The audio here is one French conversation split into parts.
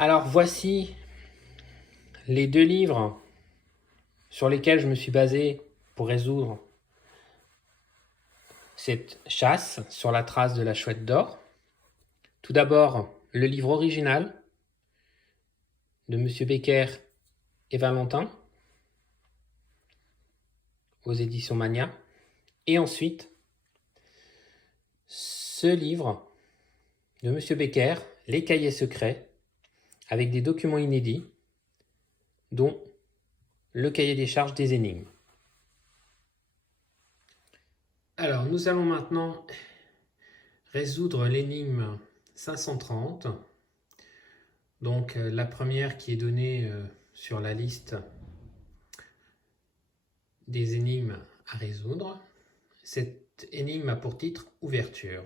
Alors voici les deux livres sur lesquels je me suis basé pour résoudre cette chasse sur la trace de la chouette d'or. Tout d'abord, le livre original de M. Becker et Valentin aux éditions Mania. Et ensuite, ce livre de M. Becker, Les Cahiers secrets, avec des documents inédits, dont le cahier des charges des énigmes. Alors, nous allons maintenant résoudre l'énigme 530. Donc, la première qui est donnée sur la liste des énigmes à résoudre. Cette énigme a pour titre « Ouverture ».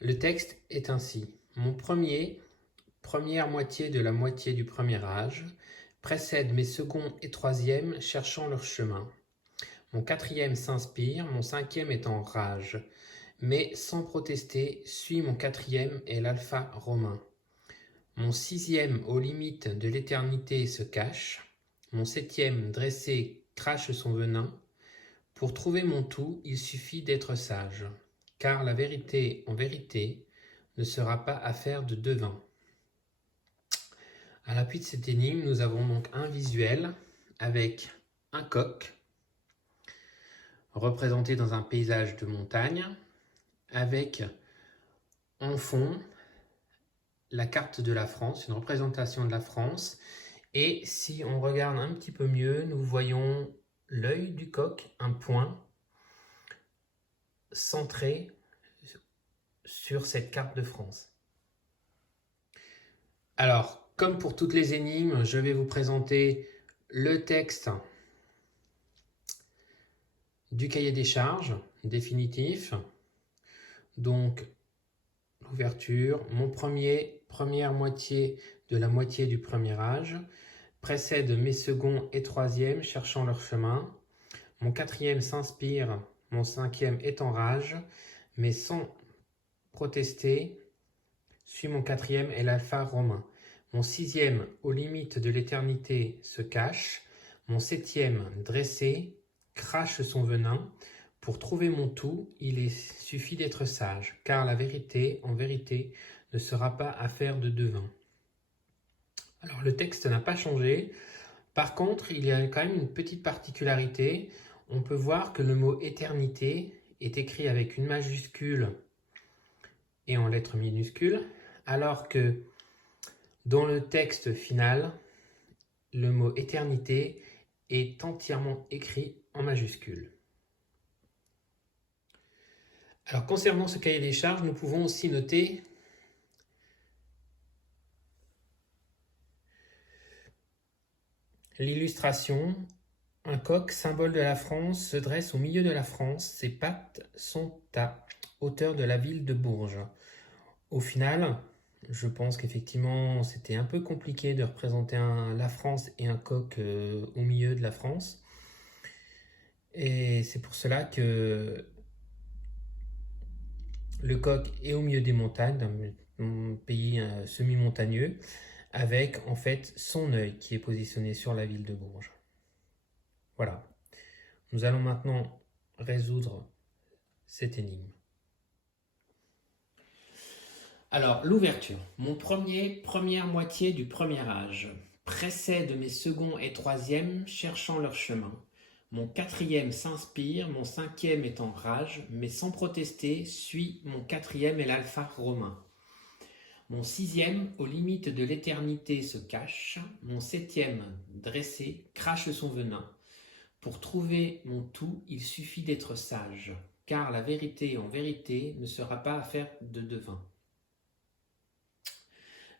Le texte est ainsi. Mon première moitié de la moitié du premier âge, précède mes seconds et troisièmes cherchant leur chemin. Mon quatrième s'inspire, mon cinquième est en rage, mais sans protester, suit mon quatrième et l'alpha romain. Mon sixième aux limites de l'éternité se cache, mon septième dressé crache son venin. Pour trouver mon tout, il suffit d'être sage, car la vérité en vérité ne sera pas affaire de devin. À l'appui de cette énigme, nous avons donc un visuel avec un coq représenté dans un paysage de montagne avec en fond la carte de la France, une représentation de la France. Et si on regarde un petit peu mieux, nous voyons l'œil du coq, un point centré sur cette carte de France. Alors, comme pour toutes les énigmes, je vais vous présenter le texte du cahier des charges définitif. Donc, l'ouverture, mon première moitié de la moitié du premier âge, précède mes seconds et troisièmes cherchant leur chemin. Mon quatrième s'inspire, mon cinquième est en rage, mais sans protester, suit mon quatrième et l'alpha romain. Mon sixième, aux limites de l'éternité, se cache. Mon septième, dressé, crache son venin. Pour trouver mon tout, il suffit d'être sage, car la vérité, en vérité, ne sera pas affaire de devin. Alors le texte n'a pas changé. Par contre, il y a quand même une petite particularité. On peut voir que le mot éternité est écrit avec une majuscule et en lettres minuscules, alors que dans le texte final, le mot éternité est entièrement écrit en majuscule. Alors concernant ce cahier des charges, nous pouvons aussi noter l'illustration. Un coq, symbole de la France, se dresse au milieu de la France. Ses pattes sont à hauteur de la ville de Bourges. Au final, je pense qu'effectivement, c'était un peu compliqué de représenter la France et un coq au milieu de la France. Et c'est pour cela que le coq est au milieu des montagnes, d'un pays semi-montagneux, avec en fait son œil qui est positionné sur la ville de Bourges. Voilà. Nous allons maintenant résoudre cette énigme. Alors, l'ouverture. Mon première moitié du premier âge, précède mes seconds et troisièmes cherchant leur chemin. Mon quatrième s'inspire, mon cinquième est en rage, mais sans protester, suit mon quatrième et l'alpha romain. Mon sixième, aux limites de l'éternité, se cache. Mon septième, dressé, crache son venin. Pour trouver mon tout, il suffit d'être sage, car la vérité en vérité ne sera pas affaire de devin.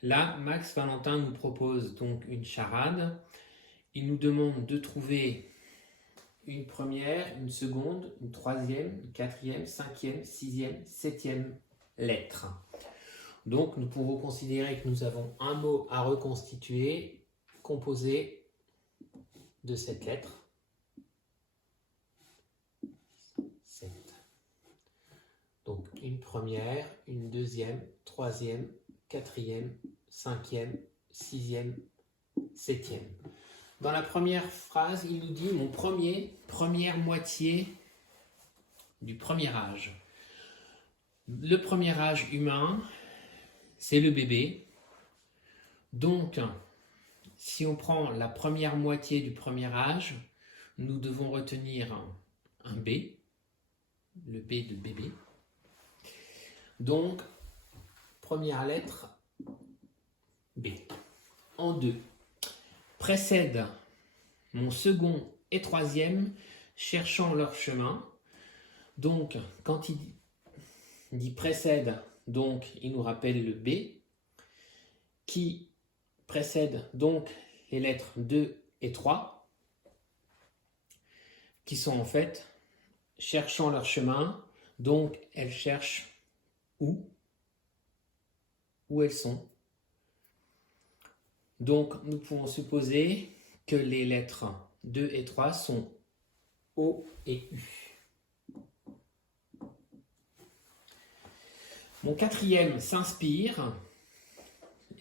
Là, Max Valentin nous propose donc une charade. Il nous demande de trouver une première, une seconde, une troisième, une quatrième, cinquième, sixième, septième lettre. Donc, nous pouvons considérer que nous avons un mot à reconstituer composé de cette lettre. 7. Donc, une première, une deuxième, troisième, quatrième, 5e, 6e, 7e. Dans la première phrase, il nous dit mon première moitié du premier âge. Le premier âge humain, c'est le bébé. Donc, si on prend la première moitié du premier âge, nous devons retenir un B, le B de bébé. Donc, première lettre B. En 2, précède mon second et troisième, cherchant leur chemin. Donc, quand il dit précède, donc il nous rappelle le B, qui précède donc les lettres 2 et 3, qui sont en fait cherchant leur chemin, donc elles cherchent où elles sont. Donc nous pouvons supposer que les lettres 2 et 3 sont O et U. Mon quatrième s'inspire,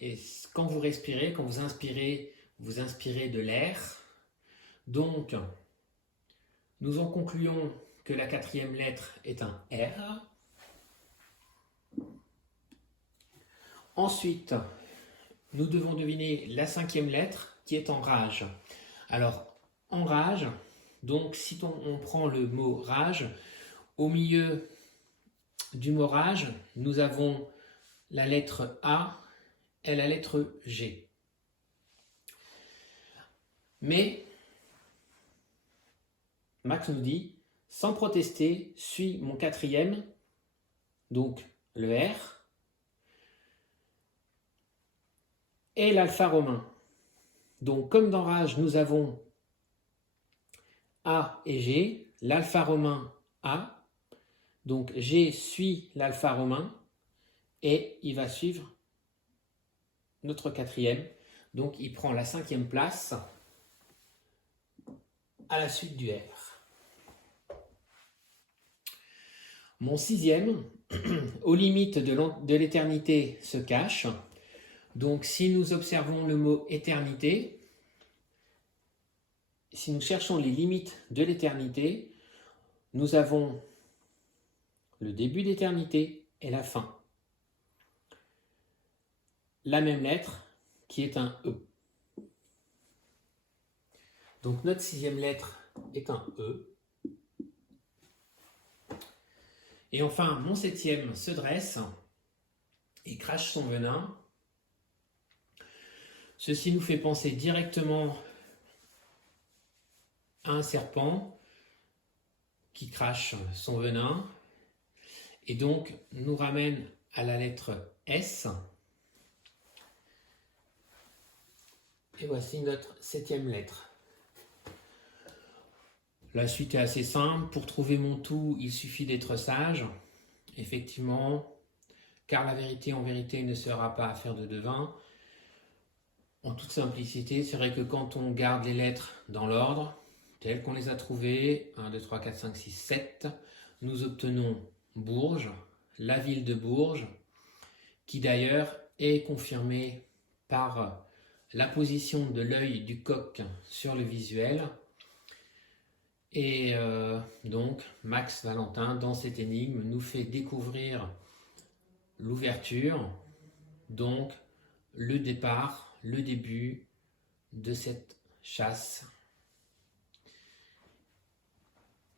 et quand vous respirez, quand vous inspirez de l'air. Donc, nous en concluons que la quatrième lettre est un R. Ensuite, nous devons deviner la cinquième lettre qui est en rage. Alors, en rage, donc si on prend le mot rage, au milieu du mot rage, nous avons la lettre A et la lettre G. Mais, Max nous dit, sans protester, suis mon quatrième, donc le R, et l'alpha romain. Donc, comme dans rage, nous avons A et G, l'alpha romain A, donc G suit l'alpha romain, et il va suivre notre quatrième. Donc, il prend la cinquième place à la suite du R. Mon sixième, aux limites de l'éternité, se cache. Donc, si nous observons le mot éternité, si nous cherchons les limites de l'éternité, nous avons le début d'éternité et la fin. La même lettre qui est un E. Donc notre sixième lettre est un E. Et enfin, mon septième se dresse et crache son venin. Ceci nous fait penser directement à un serpent qui crache son venin et donc nous ramène à la lettre S. Et voici notre septième lettre. La suite est assez simple. Pour trouver mon tout, il suffit d'être sage. Effectivement, car la vérité en vérité ne sera pas affaire de devin. En toute simplicité, c'est vrai que quand on garde les lettres dans l'ordre, telles qu'on les a trouvées, 1, 2, 3, 4, 5, 6, 7, nous obtenons Bourges, la ville de Bourges, qui d'ailleurs est confirmée par la position de l'œil du coq sur le visuel. Et donc, Max Valentin, dans cette énigme, nous fait découvrir l'ouverture, donc le départ, le début de cette chasse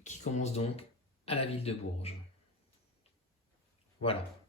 qui commence donc à la ville de Bourges. Voilà.